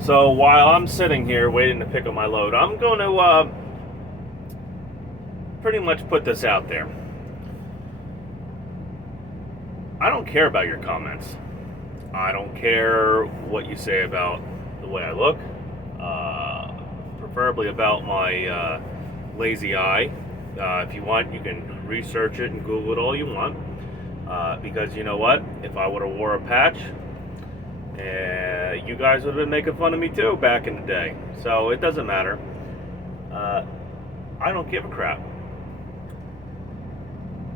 So while I'm sitting here waiting to pick up my load, I'm going to pretty much put this out there. I don't care about your comments. I don't care what you say about the way I look, preferably about my lazy eye. If you want, you can research it and Google it all you want. Because you know what? If I would have wore a patch, you guys would have been making fun of me too back in the day. So it doesn't matter. I don't give a crap.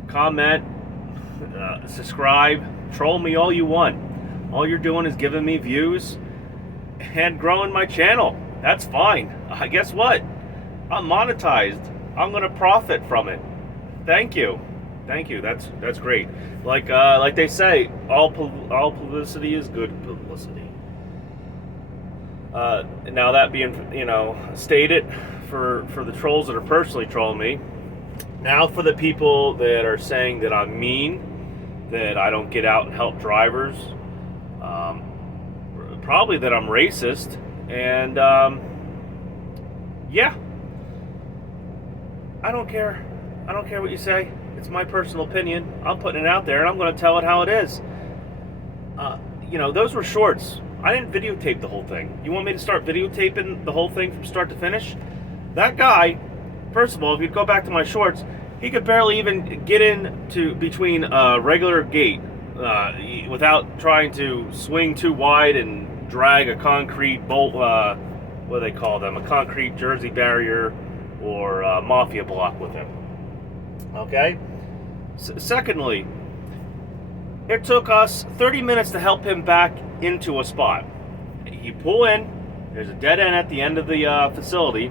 Comment, subscribe, troll me all you want. All you're doing is giving me views and growing my channel. That's fine. Guess what? I'm monetized. I'm gonna profit from it. Thank you. Thank you. That's great. Like they say, all publicity is good publicity. Now that being stated, for the trolls that are personally trolling me, now for the people that are saying that I'm mean, that I don't get out and help drivers, probably that I'm racist, and yeah, I don't care. I don't care what you say. It's my personal opinion. I'm putting it out there, and I'm going to tell it how it is. Those were shorts. I didn't videotape the whole thing. You want me to start videotaping the whole thing from start to finish? That guy, first of all, if you go back to my shorts, he could barely even get in between a regular gate without trying to swing too wide and drag a concrete bolt, what do they call them, a concrete Jersey barrier or a mafia block with him. Okay? Secondly, it took us 30 minutes to help him back into a spot. You pull in, there's a dead end at the end of the facility,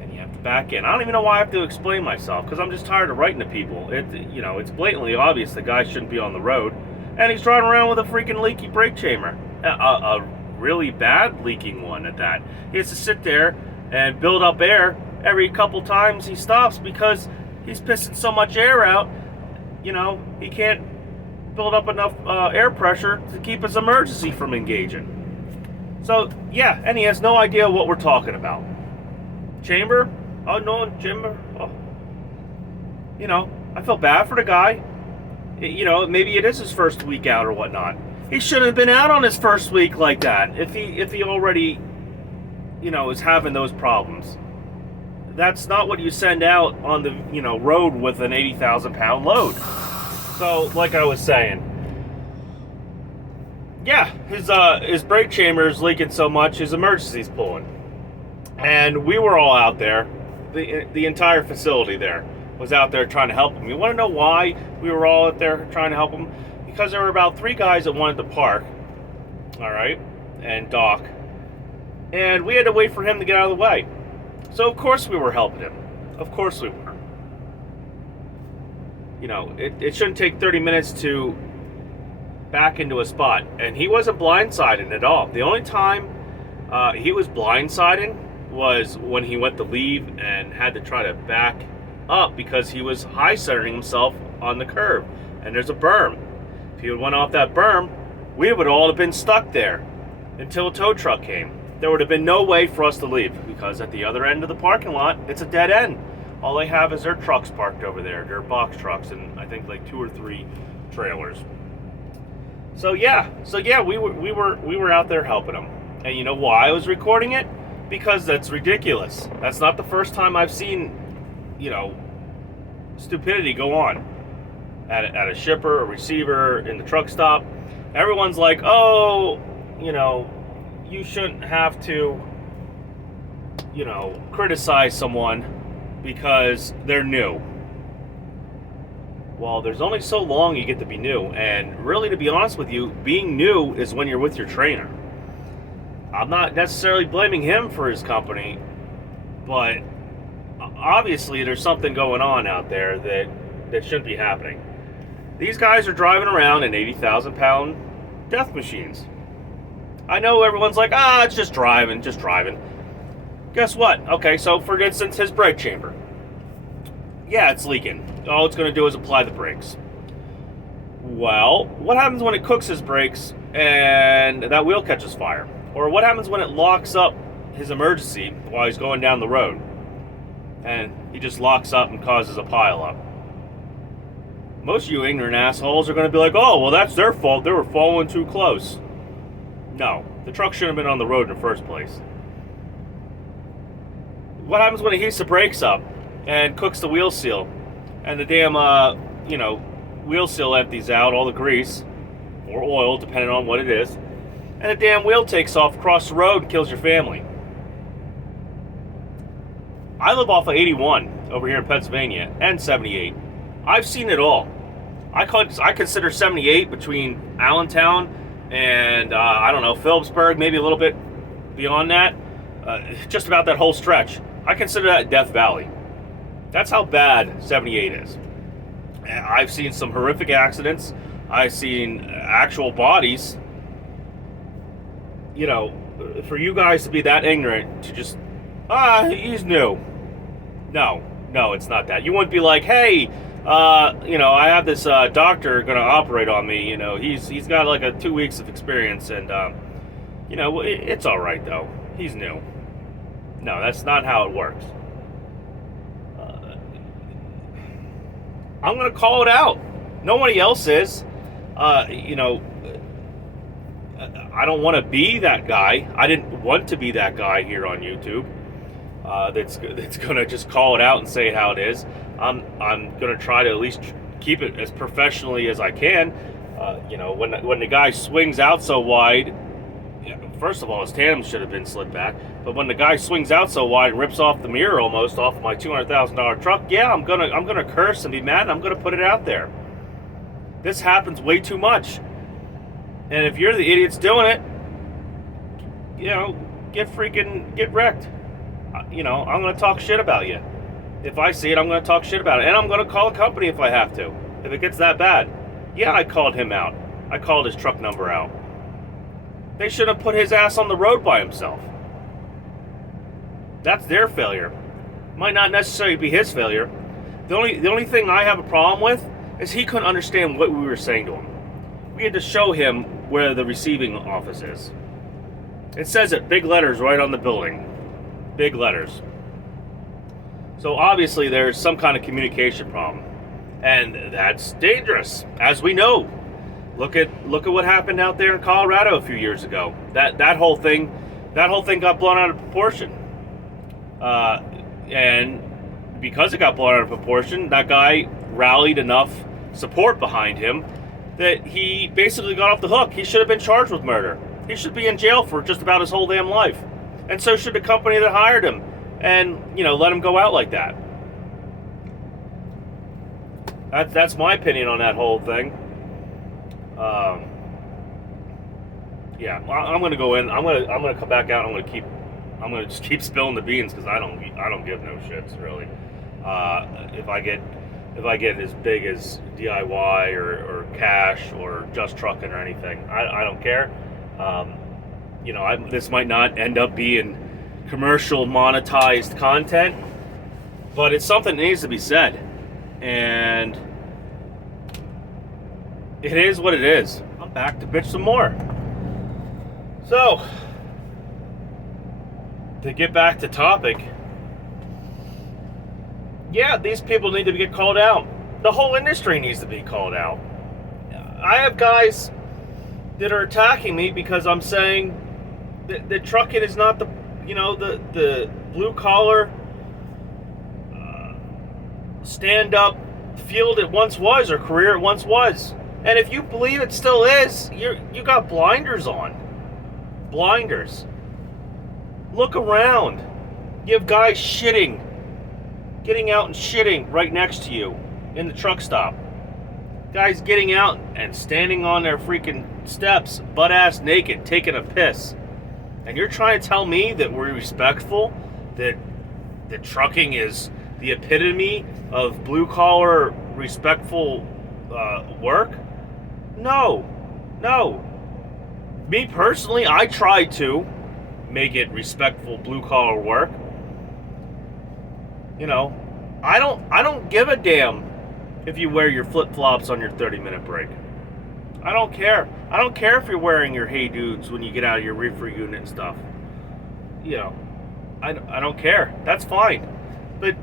and you have to back in. I don't even know why I have to explain myself, because I'm just tired of writing to people. It's blatantly obvious the guy shouldn't be on the road, and he's driving around with a freaking leaky brake chamber. A really bad leaking one at that. He has to sit there and build up air every couple times he stops because he's pissing so much air out, he can't build up enough air pressure to keep his emergency from engaging. So, yeah, and he has no idea what we're talking about. Chamber? Oh, no, chamber. Oh. I feel bad for the guy. Maybe it is his first week out or whatnot. He shouldn't have been out on his first week like that if he already, is having those problems. That's not what you send out on the, road with an 80,000 pound load. So, like I was saying, yeah, his brake chamber is leaking so much, his emergency's pulling. And we were all out there, the entire facility there was out there trying to help him. You want to know why we were all out there trying to help him? Because there were about 3 guys that wanted to park, all right, and dock. And we had to wait for him to get out of the way. So, of course we were helping him. Of course we were. It shouldn't take 30 minutes to back into a spot. And he wasn't blindsiding at all. The only time he was blindsiding was when he went to leave and had to try to back up because he was high centering himself on the curb. And there's a berm. If he would went off that berm, we would all have been stuck there until a tow truck came. There would have been no way for us to leave because at the other end of the parking lot, it's a dead end. All they have is their trucks parked over there, their box trucks, and I think like 2 or 3 trailers. So yeah, we were out there helping them. And you know why I was recording it? Because that's ridiculous. That's not the first time I've seen, stupidity go on at a shipper, a receiver, in the truck stop. Everyone's like, oh, you shouldn't have to, criticize someone because they're new. Well, there's only so long you get to be new, and really, to be honest with you, being new is when you're with your trainer. I'm not necessarily blaming him for his company, but obviously there's something going on out there that shouldn't be happening. These guys are driving around in 80,000 pound death machines. I know everyone's like, it's just driving. Guess what? Okay, so for instance, his brake chamber. Yeah, it's leaking. All it's going to do is apply the brakes. Well, what happens when it cooks his brakes and that wheel catches fire? Or what happens when it locks up his emergency while he's going down the road? And he just locks up and causes a pileup. Most of you ignorant assholes are going to be like, oh, well, that's their fault. They were following too close. No, the truck shouldn't have been on the road in the first place. What happens when he heats the brakes up and cooks the wheel seal, and the damn, wheel seal empties out all the grease, or oil, depending on what it is, and the damn wheel takes off across the road and kills your family? I live off of 81 over here in Pennsylvania, and 78. I've seen it all. I consider 78 between Allentown and, Phillipsburg, maybe a little bit beyond that. Just about that whole stretch. I consider that Death Valley. That's how bad 78 is. I've seen some horrific accidents. I've seen actual bodies. You know, for you guys to be that ignorant to just, he's new. No, it's not that. You wouldn't be like, hey, I have this doctor going to operate on me. He's got like 2 weeks of experience, and it's all right though. He's new. No, that's not how it works. I'm going to call it out. Nobody else is. I don't want to be that guy. I didn't want to be that guy here on YouTube. That's going to just call it out and say how it is. I'm going to try to at least keep it as professionally as I can. When the guy swings out so wide, first of all, his tandem should have been slid back. But when the guy swings out so wide and rips off the mirror almost off of my $200,000 truck, yeah, I'm gonna curse and be mad, and I'm gonna put it out there. This happens way too much. And if you're the idiots doing it, get wrecked. I'm gonna talk shit about you. If I see it, I'm gonna talk shit about it, and I'm gonna call a company if I have to. If it gets that bad, yeah, I called him out. I called his truck number out. They should have put his ass on the road by himself. That's their failure. Might not necessarily be his failure. The only thing I have a problem with is he couldn't understand what we were saying to him. We had to show him where the receiving office is. It says it, big letters right on the building. Big letters. So obviously there's some kind of communication problem. And that's dangerous, as we know. Look at what happened out there in Colorado a few years ago. That whole thing got blown out of proportion. And because it got blown out of proportion, that guy rallied enough support behind him that he basically got off the hook. He should have been charged with murder. He should be in jail for just about his whole damn life. And so should the company that hired him and, let him go out like that. That's my opinion on that whole thing. I'm gonna go in. I'm gonna come back out. I'm gonna just keep spilling the beans because I don't give no shits really. If I get as big as DIY or cash or just trucking or anything, I don't care. This might not end up being commercial monetized content, but it's something that needs to be said, and it is what it is. I'm back to bitch some more. So, to get back to topic, yeah, these people need to get called out. The whole industry needs to be called out. I have guys that are attacking me because I'm saying that trucking is not the blue collar stand up field it once was, or career it once was. And if you believe it still is, you got blinders on. Blinders. Look around. You have guys getting out and shitting right next to you in the truck stop. Guys getting out and standing on their freaking steps, butt ass naked, taking a piss. And you're trying to tell me that we're respectful, that trucking is the epitome of blue collar respectful work? No. Me personally, I try to make it respectful blue collar work. I don't give a damn if you wear your flip-flops on your 30-minute break. I don't care. I don't care if you're wearing your Hey Dudes when you get out of your reefer unit and stuff. You know, I don't care. That's fine. But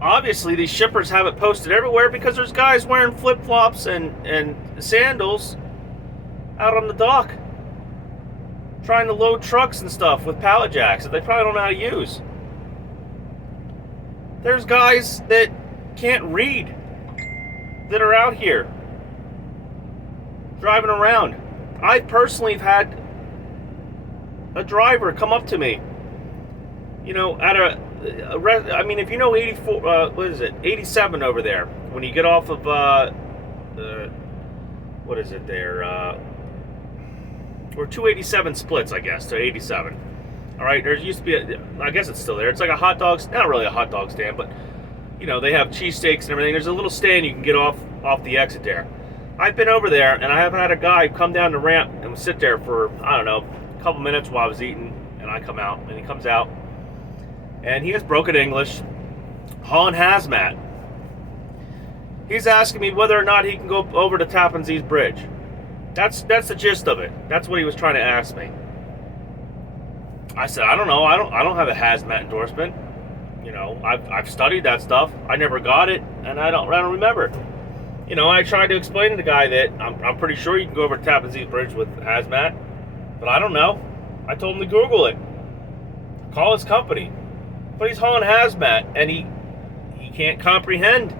obviously these shippers have it posted everywhere because there's guys wearing flip-flops and sandals out on the dock trying to load trucks and stuff with pallet jacks that they probably don't know how to use. There's guys that can't read that are out here driving around. I personally have had a driver come up to me, you know, at I mean, if you know 84, what is it, 87 over there, when you get off of, what is it there, or 287 splits, I guess, to 87. All right, there used to be, I guess it's still there. It's like a hot dog, not really a hot dog stand, but, you know, they have cheesesteaks and everything. There's a little stand you can get off the exit there. I've been over there, and I have had a guy come down the ramp and sit there for, I don't know, a couple minutes while I was eating, and I come out, and he comes out, and he has broken English, hauling hazmat. He's asking me whether or not he can go over to Tappan Zee's Bridge. That's the gist of it. That's what he was trying to ask me. I said, I don't know. I don't have a hazmat endorsement. You know, I've studied that stuff. I never got it, and I don't remember. You know, I tried to explain to the guy that I'm pretty sure you can go over to Tappan Zee's Bridge with hazmat, but I don't know. I told him to Google it. Call his company. But he's hauling hazmat, and he can't comprehend.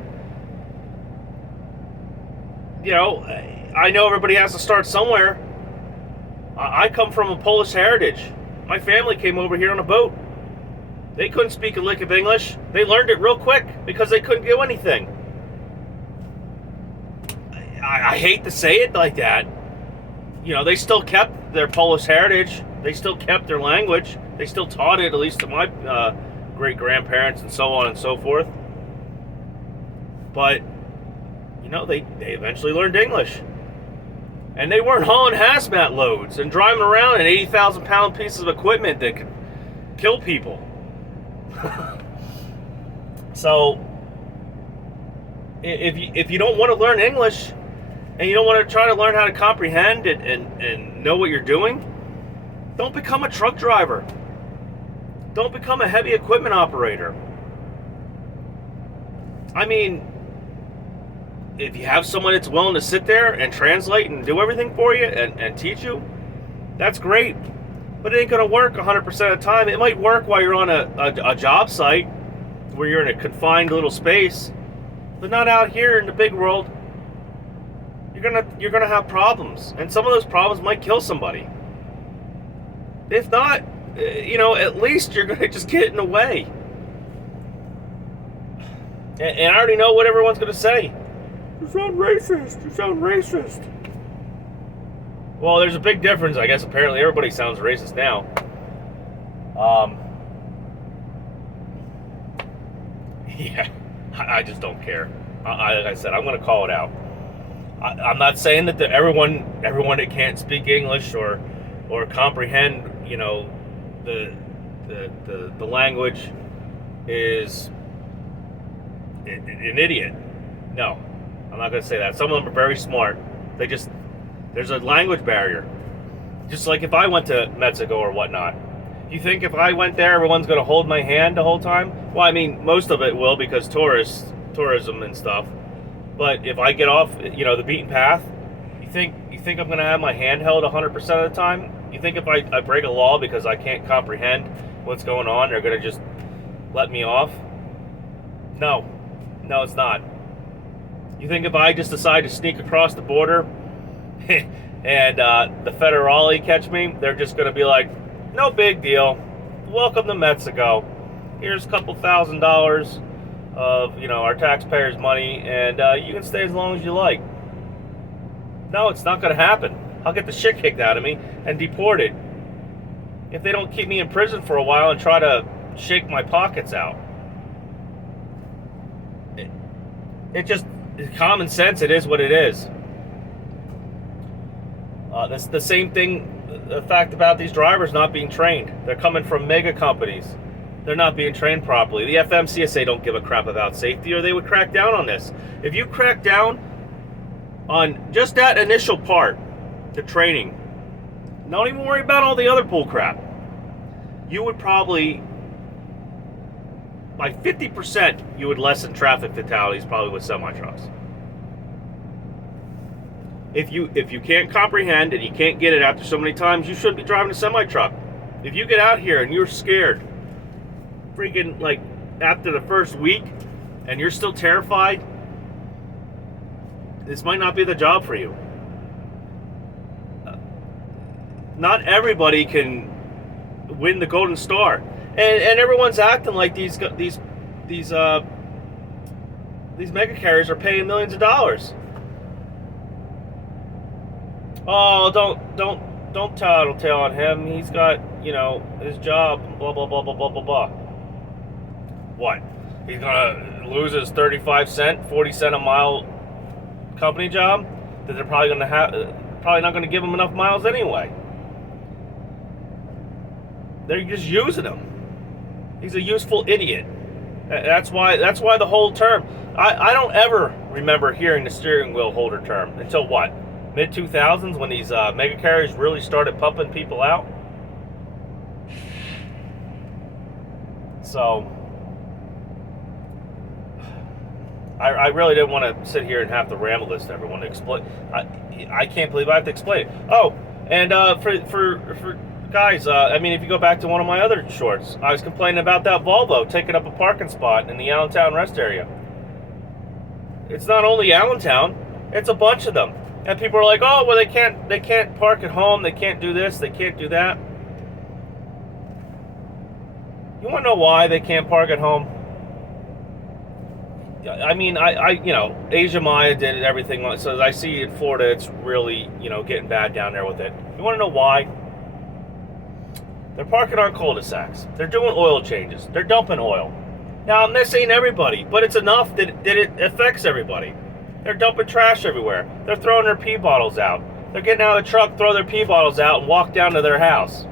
You know, I know everybody has to start somewhere. I come from a Polish heritage. My family came over here on a boat. They couldn't speak a lick of English. They learned it real quick because they couldn't do anything. I hate to say it like that. You know, they still kept their Polish heritage. They still kept their language. They still taught it, at least to my great-grandparents and so on and so forth. But, you know, they eventually learned English. And they weren't hauling hazmat loads and driving around in 80,000-pound pieces of equipment that could kill people. So, if you don't want to learn English, and you don't want to try to learn how to comprehend and know what you're doing, don't become a truck driver. Don't become a heavy equipment operator. I mean, if you have someone that's willing to sit there and translate and do everything for you and teach you, that's great. But it ain't going to work 100% of the time. It might work while you're on a job site where you're in a confined little space, but not out here in the big world. You're gonna have problems, and some of those problems might kill somebody. If not, you know, at least you're gonna just get in the way. And I already know what everyone's gonna say. You sound racist. You sound racist. Well, there's a big difference, I guess. Apparently, everybody sounds racist now. Yeah, I just don't care. Like I said, I'm gonna call it out. I'm not saying that everyone that can't speak English or comprehend, you know, the language is an idiot. No, I'm not going to say that. Some of them are very smart. There's a language barrier. Just like if I went to Mexico or whatnot. You think if I went there, everyone's going to hold my hand the whole time? Well, I mean, most of it will because tourism and stuff. But if I get off, you know, the beaten path, you think I'm going to have my hand held 100% of the time? You think if I break a law because I can't comprehend what's going on, they're going to just let me off? No, it's not. You think if I just decide to sneak across the border and the federale catch me, they're just going to be like, no big deal. Welcome to Mexico. Here's a couple $1,000s of, you know, our taxpayers' money, and you can stay as long as you like. No, it's not going to happen. I'll get the shit kicked out of me and deported if they don't keep me in prison for a while and try to shake my pockets out. It just, common sense, it is what it is. That's the same thing, the fact about these drivers not being trained. They're coming from mega companies. They're not being trained properly. The FMCSA don't give a crap about safety, or they would crack down on this. If you crack down on just that initial part, the training. Don't even worry about all the other bull crap. You would probably, by 50%, you would lessen traffic fatalities probably with semi-trucks. If you can't comprehend and you can't get it after so many times, you shouldn't be driving a semi-truck. If you get out here and you're scared, freaking like after the first week, and you're still terrified, this might not be the job for you. Not everybody can win the Golden Star, and everyone's acting like these mega carriers are paying millions of dollars. Oh, don't tattletale on him. He's got, his job, blah, blah, blah, blah, blah, blah, blah. What? He's going to lose his 35 cent, 40 cent a mile company job that they're probably not going to give him enough miles anyway. They're just using him. He's a useful idiot. That's why the whole term. I don't ever remember hearing the steering wheel holder term until what? Mid-2000s, when these mega carriers really started pumping people out. So I really didn't want to sit here and have to ramble this to everyone to explain. I can't believe I have to explain it. Oh, and for guys, if you go back to one of my other shorts, I was complaining about that Volvo taking up a parking spot in the Allentown rest area. It's not only Allentown; it's a bunch of them. And people are like, oh, well, they can't park at home, they can't do this, they can't do that. You want to know why they can't park at home? Asia Maya did everything. So I see in Florida, it's really, getting bad down there with it. You want to know why? They're parking on cul-de-sacs. They're doing oil changes. They're dumping oil. Now, this ain't everybody, but it's enough that it affects everybody. They're dumping trash everywhere. They're throwing their pee bottles out. They're getting out of the truck, throw their pee bottles out, and walk down to their house.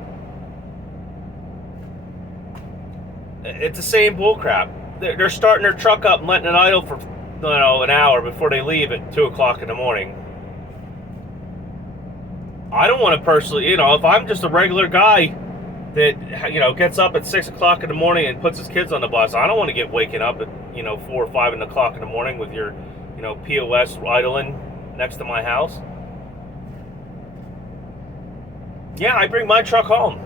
It's the same bullcrap. They're starting their truck up and letting it idle for an hour before they leave at 2 o'clock in the morning. I don't want to personally, if I'm just a regular guy that, gets up at 6 o'clock in the morning and puts his kids on the bus, I don't want to get waking up at, 4 or 5 o'clock in the morning with your POS idling next to my house. Yeah, I bring my truck home.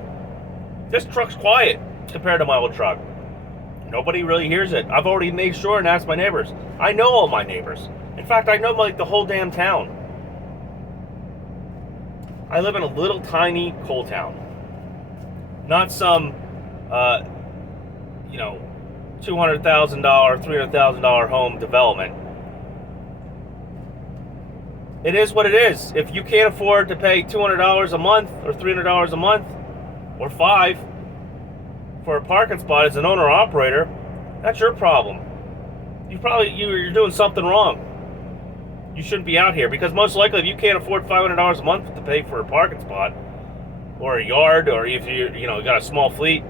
This truck's quiet compared to my old truck. Nobody really hears it. I've already made sure and asked my neighbors. I know all my neighbors. In fact, I know the whole damn town. I live in a little tiny coal town. Not some, $200,000, $300,000 home development. It is what it is. If you can't afford to pay $200 a month or $300 a month or $5 for a parking spot as an owner operator, that's your problem. You're doing something wrong. You shouldn't be out here, because most likely if you can't afford $500 a month to pay for a parking spot or a yard, or if you got a small fleet,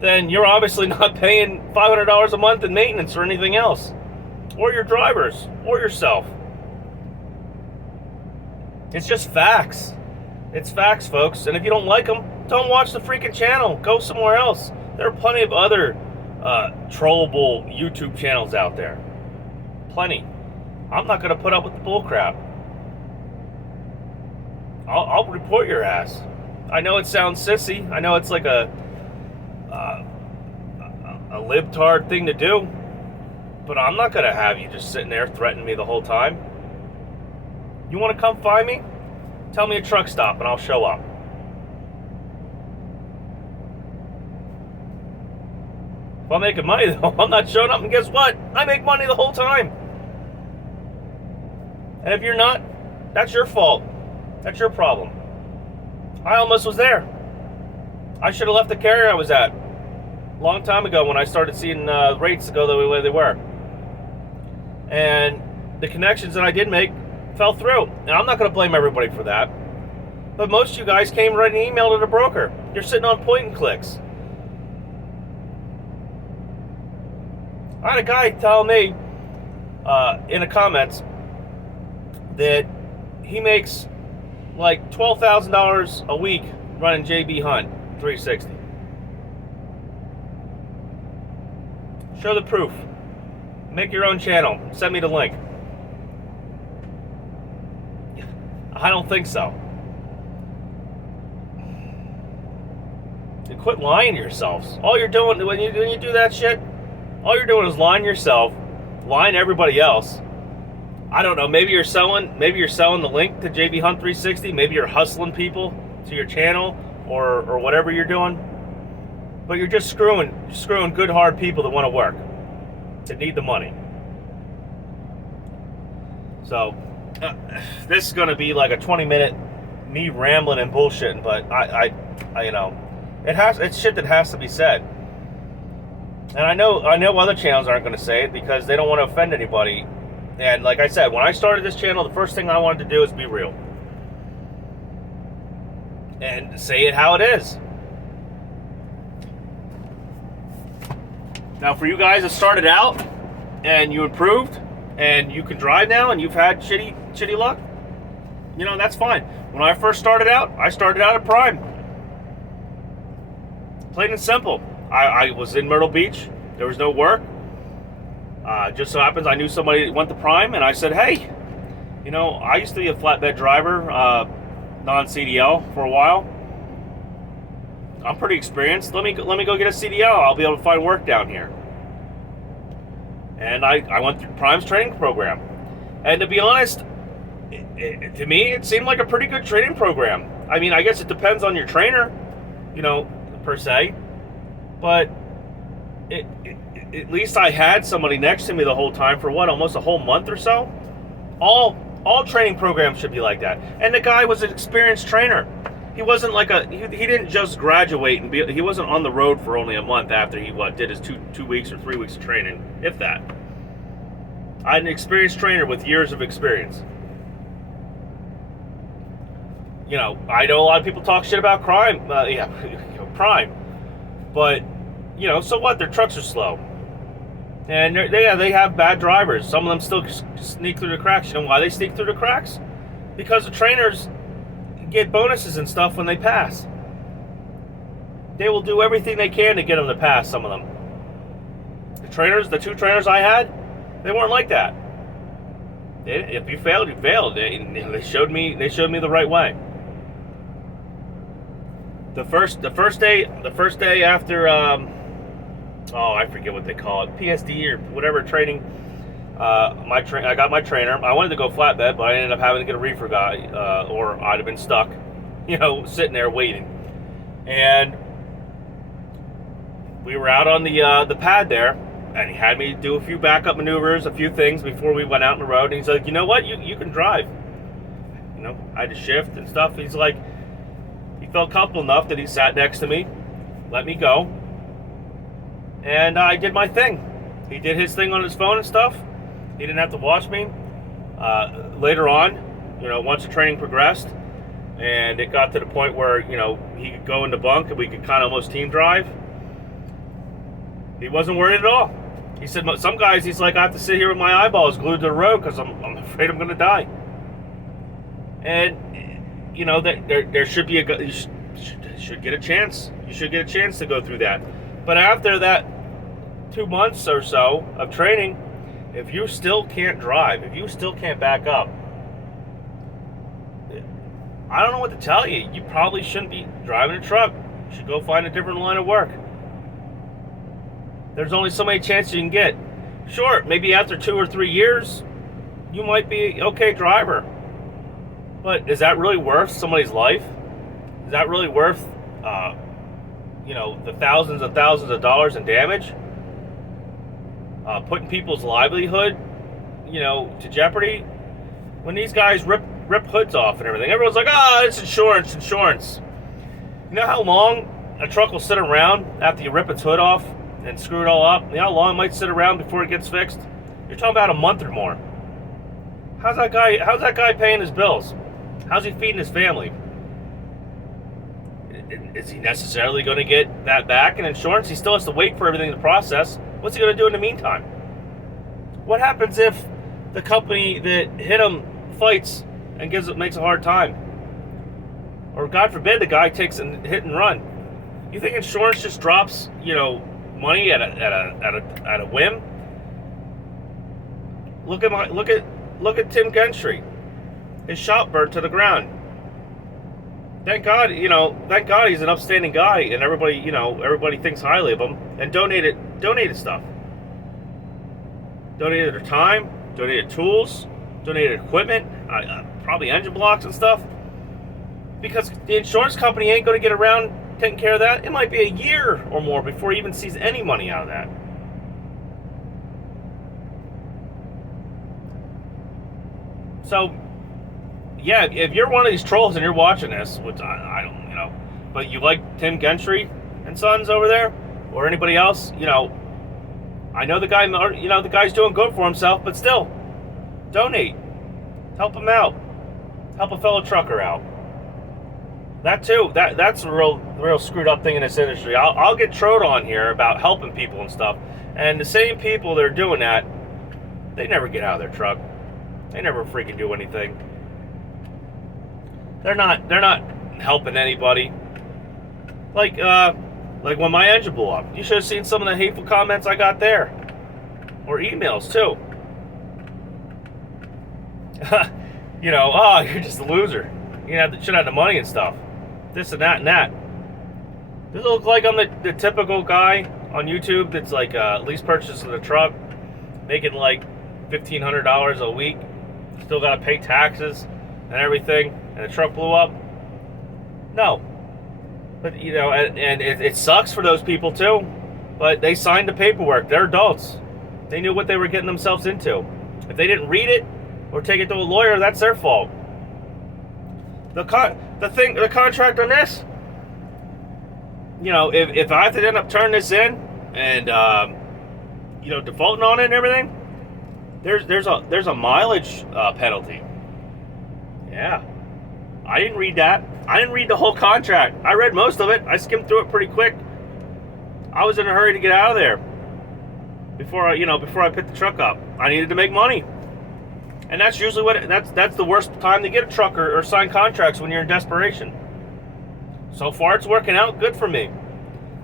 then you're obviously not paying $500 a month in maintenance or anything else, or your drivers or yourself. It's just facts. It's facts, folks. And if you don't like them, don't watch the freaking channel. Go somewhere else. There are plenty of other trollable YouTube channels out there. Plenty. I'm not going to put up with the bull crap. I'll report your ass. I know it sounds sissy. I know it's like a libtard thing to do. But I'm not going to have you just sitting there threatening me the whole time. You want to come find me? Tell me a truck stop and I'll show up. If I'm making money though, I'm not showing up, and guess what? I make money the whole time. And if you're not, that's your fault. That's your problem. I almost was there. I should have left the carrier I was at a long time ago when I started seeing rates go the way they were. And the connections that I did make fell through. And I'm not going to blame everybody for that. But most of you guys came right and emailed to the broker. You're sitting on point and clicks. I had a guy tell me in the comments that he makes like $12,000 a week running JB Hunt 360. Show the proof. Make your own channel. Send me the link. I don't think so. Quit lying to yourselves. All you're doing when you do that shit, all you're doing is lying to yourself, lying to everybody else. I don't know. Maybe you're selling the link to JB Hunt 360. Maybe you're hustling people to your channel or whatever you're doing. But you're just screwing good, hard people that want to work, that need the money. So this is going to be like a 20-minute me rambling and bullshitting, but I you know, it's shit that has to be said. And I know other channels aren't going to say it because they don't want to offend anybody. And like I said, when I started this channel, the first thing I wanted to do is be real. And say it how it is. Now for you guys that started out and you improved and you can drive now and you've had shitty luck, you know, that's fine. When I first started out, I started out at Prime. Plain and simple. I was in Myrtle Beach. There was no work. Just so happens I knew somebody that went to Prime, and I said, hey, you know, I used to be a flatbed driver, non-CDL for a while. I'm pretty experienced. Let me go get a CDL. I'll be able to find work down here. And I went through Prime's training program. And to be honest, to me, it seemed like a pretty good training program. I mean, I guess it depends on your trainer, you know, per se. But at least I had somebody next to me the whole time for almost a whole month or so. All training programs should be like that. And the guy was an experienced trainer. He wasn't like he didn't just graduate and he wasn't on the road for only a month after he did his two weeks or 3 weeks of training, if that. I had an experienced trainer with years of experience. You know, I know a lot of people talk shit about Prime, but you know, so what? Their trucks are slow. And they have bad drivers. Some of them still sneak through the cracks. You know why they sneak through the cracks? Because the trainers get bonuses and stuff when they pass. They will do everything they can to get them to pass, some of them. The two trainers I had, they weren't like that. If you failed, you failed. They showed me the right way. The first day after I forget what they call it, PSD or whatever training. I got my trainer. I wanted to go flatbed, but I ended up having to get a reefer guy, or I'd have been stuck, you know, sitting there waiting. And we were out on the pad there, and he had me do a few backup maneuvers, a few things before we went out on the road. And he's like, you know what, you can drive. You know, I had to shift and stuff. He's like, he felt comfortable enough that he sat next to me, let me go. And I did my thing. He did his thing on his phone and stuff. He didn't have to watch me. Later on, you know, once the training progressed, and it got to the point where, you know, he could go in the bunk and we could kind of almost team drive, he wasn't worried at all. He said, some guys, he's like, I have to sit here with my eyeballs glued to the road because I'm afraid I'm going to die. And, you know, there should be you should get a chance. You should get a chance to go through that. But after that 2 months or so of training, if you still can't drive, if you still can't back up, I don't know what to tell you. You probably shouldn't be driving a truck. You should go find a different line of work. There's only so many chances you can get. Sure, maybe after 2 or 3 years, you might be an okay driver. But is that really worth somebody's life? Is that really worth, you know, the thousands and thousands of dollars in damage? Putting people's livelihood, you know, to jeopardy? When these guys rip hoods off and everything, everyone's like, it's insurance. You know how long a truck will sit around after you rip its hood off and screw it all up? You know how long it might sit around before it gets fixed? You're talking about a month or more. How's that guy paying his bills? How's he feeding his family? Is he necessarily going to get that back in insurance? He still has to wait for everything to process. What's he going to do in the meantime? What happens if the company that hit him fights and makes a hard time. Or God forbid the guy takes a hit and run. You think insurance just drops, money at a whim? Look at Tim Gentry. His shop burned to the ground. Thank God he's an upstanding guy, and everybody thinks highly of him and donated stuff. Donated their time, donated tools, donated equipment, probably engine blocks and stuff. Because the insurance company ain't going to get around taking care of that. It might be a year or more before he even sees any money out of that. So, yeah, if you're one of these trolls and you're watching this, which I don't, but you like Tim Gentry and Sons over there, or anybody else, I know the guy, the guy's doing good for himself, but still, donate, help him out, help a fellow trucker out. That too, that's a real screwed up thing in this industry. I'll get trod on here about helping people and stuff, and the same people that are doing that, they never get out of their truck. They never freaking do anything. They're not helping anybody. Like when my engine blew up. You should have seen some of the hateful comments I got there. Or emails too. You're just a loser. You should have the money and stuff. This and that and that. Does it look like I'm the typical guy on YouTube that's like lease purchasing a truck, making like $1,500 a week, still got to pay taxes and everything, and the truck blew up? No. But, and it sucks for those people too, but they signed the paperwork. They're adults. They knew what they were getting themselves into. If they didn't read it or take it to a lawyer, that's their fault. The contract on this, if I have to end up turning this in and, defaulting on it and everything, there's a mileage penalty. Yeah. I didn't read that. I didn't read the whole contract. I read most of it. I skimmed through it pretty quick. I was in a hurry to get out of there before I picked the truck up. I needed to make money. And that's usually that's the worst time to get a truck or sign contracts, when you're in desperation. So far, it's working out good for me.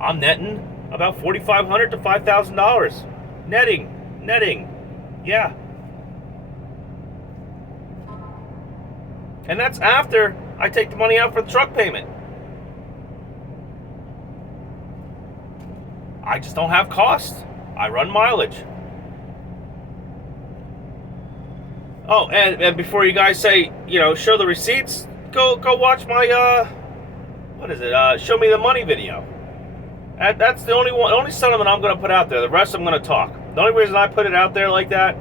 I'm netting about $4,500 to $5,000. Netting. Yeah. And that's after I take the money out for the truck payment. I just don't have costs. I run mileage. Oh, and before you guys say, show the receipts, go watch my, show me the money video. That's the only sentiment I'm going to put out there. The rest I'm going to talk. The only reason I put it out there like that,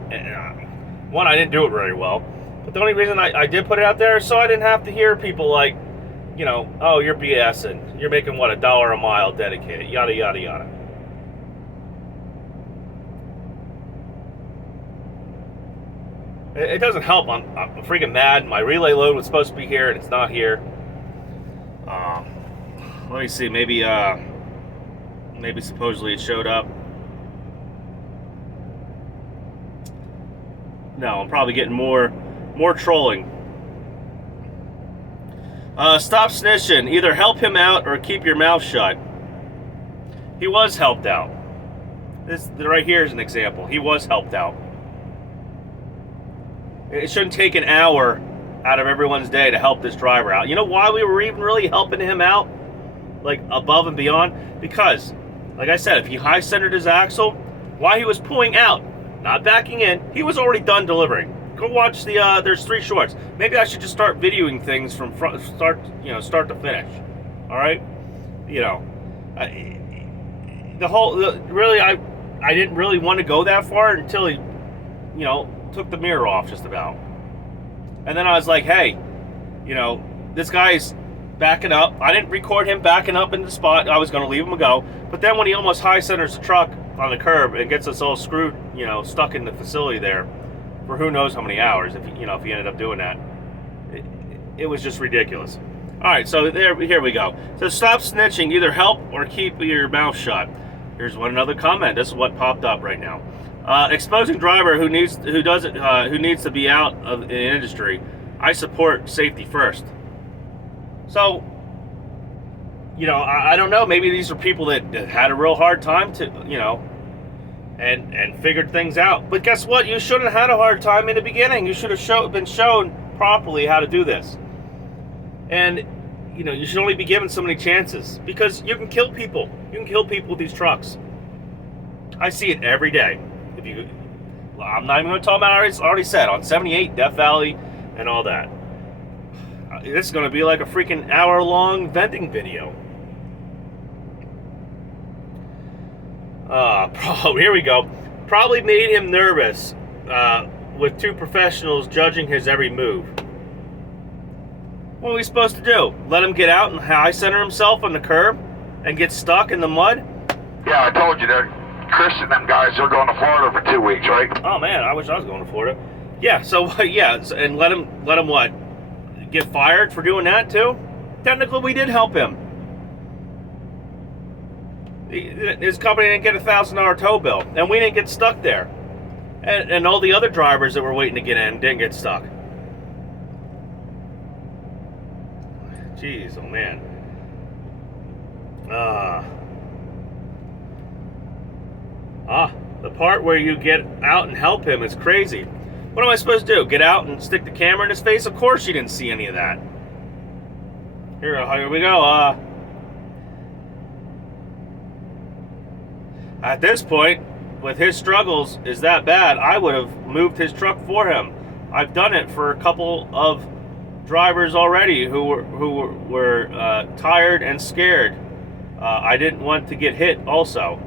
one, I didn't do it very well. But the only reason I did put it out there is so I didn't have to hear people like, oh, you're BSing. You're making, $1 a mile dedicated, yada, yada, yada. It doesn't help. I'm freaking mad. My relay load was supposed to be here, and it's not here. Let me see. Maybe supposedly it showed up. No, I'm probably getting more trolling. Stop snitching. Either help him out or keep your mouth shut. He was helped out. This right here is an example. He was helped out. It shouldn't take an hour out of everyone's day to help this driver out. You know why we were even really helping him out? Like, above and beyond? Because, like I said, if he high-centered his axle, while he was pulling out, not backing in, he was already done delivering. Go watch there's 3 shorts. Maybe I should just start videoing things from start to finish. All right? I didn't really want to go that far until he, took the mirror off just about. And then I was like, hey, this guy's backing up. I didn't record him backing up in the spot. I was going to leave him a go. But then when he almost high centers the truck on the curb and gets us all screwed, stuck in the facility there for who knows how many hours, if he ended up doing that, it was just ridiculous. All right, so here we go. So stop snitching. Either help or keep your mouth shut. Here's another comment. This is what popped up right now. Exposing driver who needs to be out of the industry. I support safety first. So, I don't know. Maybe these are people that had a real hard time to, and figured things out. But guess what? You shouldn't have had a hard time in the beginning. You should have been shown properly how to do this. And, you should only be given so many chances, because you can kill people. You can kill people with these trucks. I see it every day. I'm not even going to talk about it. I already said on 78, Death Valley, and all that. This is going to be like a freaking hour-long venting video. Here we go. Probably made him nervous with two professionals judging his every move. What are we supposed to do? Let him get out and high center himself on the curb and get stuck in the mud? Yeah, I told you they're Chris and them guys are going to Florida for 2 weeks, right? Oh man, I wish I was going to Florida. Yeah, so yeah, and let him what? Get fired for doing that too? Technically, we did help him. His company didn't get a $1,000 tow bill, and we didn't get stuck there. And all the other drivers that were waiting to get in didn't get stuck. Jeez, oh man. The part where you get out and help him is crazy. What am I supposed to do? Get out and stick the camera in his face? Of course you didn't see any of that. Here we go. At this point, with his struggles is that bad, I would have moved his truck for him. I've done it for a couple of drivers already who were tired and scared. I didn't want to get hit also.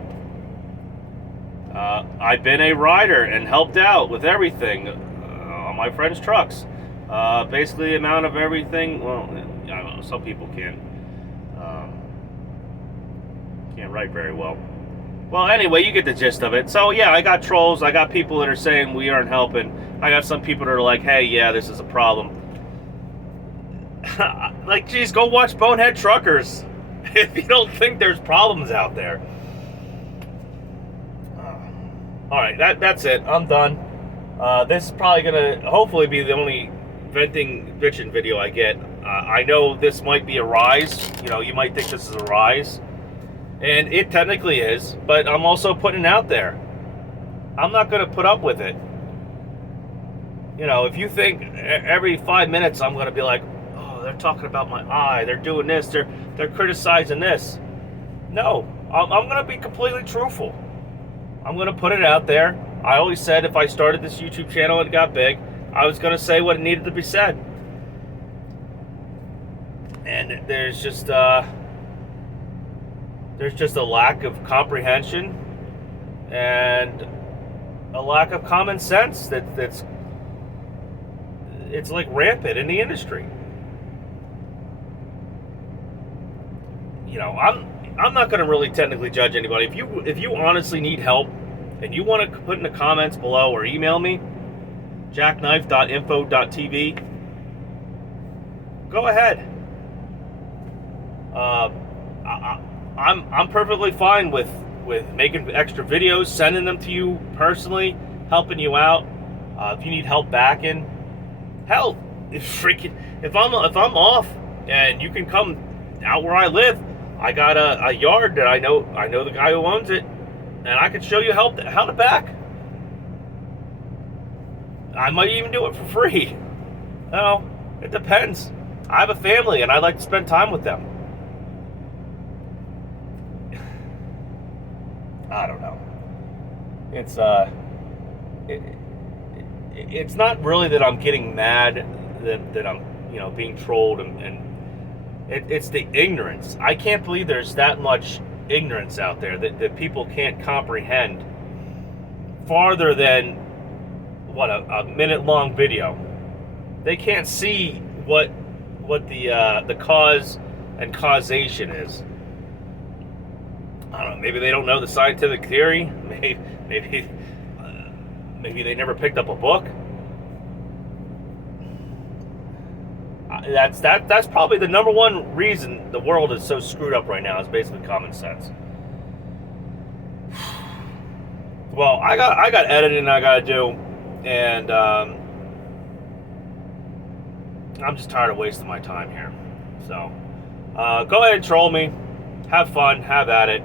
I've been a rider and helped out with everything on my friends' trucks. Basically the amount of everything, well, I don't know, some people can't write very well. Well, anyway, you get the gist of it. So, yeah, I got trolls. I got people that are saying we aren't helping. I got some people that are like, hey, yeah, this is a problem. Like, geez, go watch Bonehead Truckers if you don't think there's problems out there. All right, that's it. I'm done. This is probably going to hopefully be the only venting bitching video I get. I know this might be a rise. You might think this is a rise. And it technically is, but I'm also putting it out there. I'm not going to put up with it. If you think every 5 minutes I'm going to be like, oh, they're talking about my eye, they're doing this, they're criticizing this. No, I'm going to be completely truthful. I'm going to put it out there. I always said if I started this YouTube channel and it got big, I was going to say what needed to be said. And there's just a lack of comprehension and a lack of common sense that's like rampant in the industry. I'm not going to really technically judge anybody. If you honestly need help and you want to put in the comments below or email me, jackknife.info.tv, go ahead. I'm perfectly fine with making extra videos, sending them to you personally, helping you out. If you need help backing, hell, if I'm off and you can come out where I live, I got a yard that I know the guy who owns it, and I can show you how to back. I might even do it for free. No, it depends. I have a family and I like to spend time with them. I don't know. It's not really that I'm getting mad that I'm being trolled and it's the ignorance. I can't believe there's that much ignorance out there that people can't comprehend farther than a minute-long video. They can't see what the cause and causation is. I don't know. Maybe they don't know the scientific theory. Maybe they never picked up a book. That's probably the number one reason the world is so screwed up right now, is basically common sense. Well, I got editing I gotta do, and I'm just tired of wasting my time here. So, go ahead and troll me. Have fun. Have at it.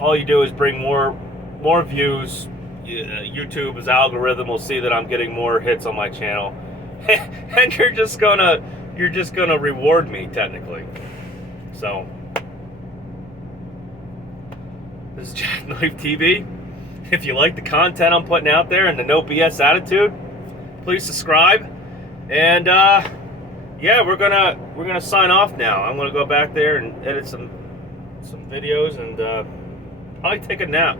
All you do is bring more views. YouTube's algorithm will see that I'm getting more hits on my channel, and you're just gonna reward me technically. So, this is Jackknife TV. If you like the content I'm putting out there and the no BS attitude, please subscribe. And yeah, we're gonna sign off now. I'm gonna go back there and edit some videos and probably take a nap.